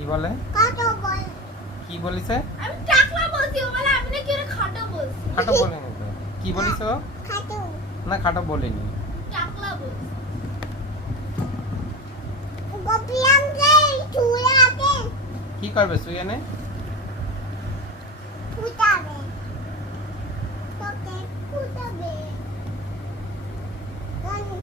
কি বলে? খাটো বল। কি বলিছে? আমি টাকলা বলছি, ও বলে আমি নাকি ওরে খাটো বলছি। খাটো বলেনি তো। কি বলিছো? খাটো। না খাটো বলেনি। টাকলা বলছি। গোপিয়াম যে চুলা আছে। কি করবে সুইয়ানে? ফুটাবে। তোকে ফুটাবে।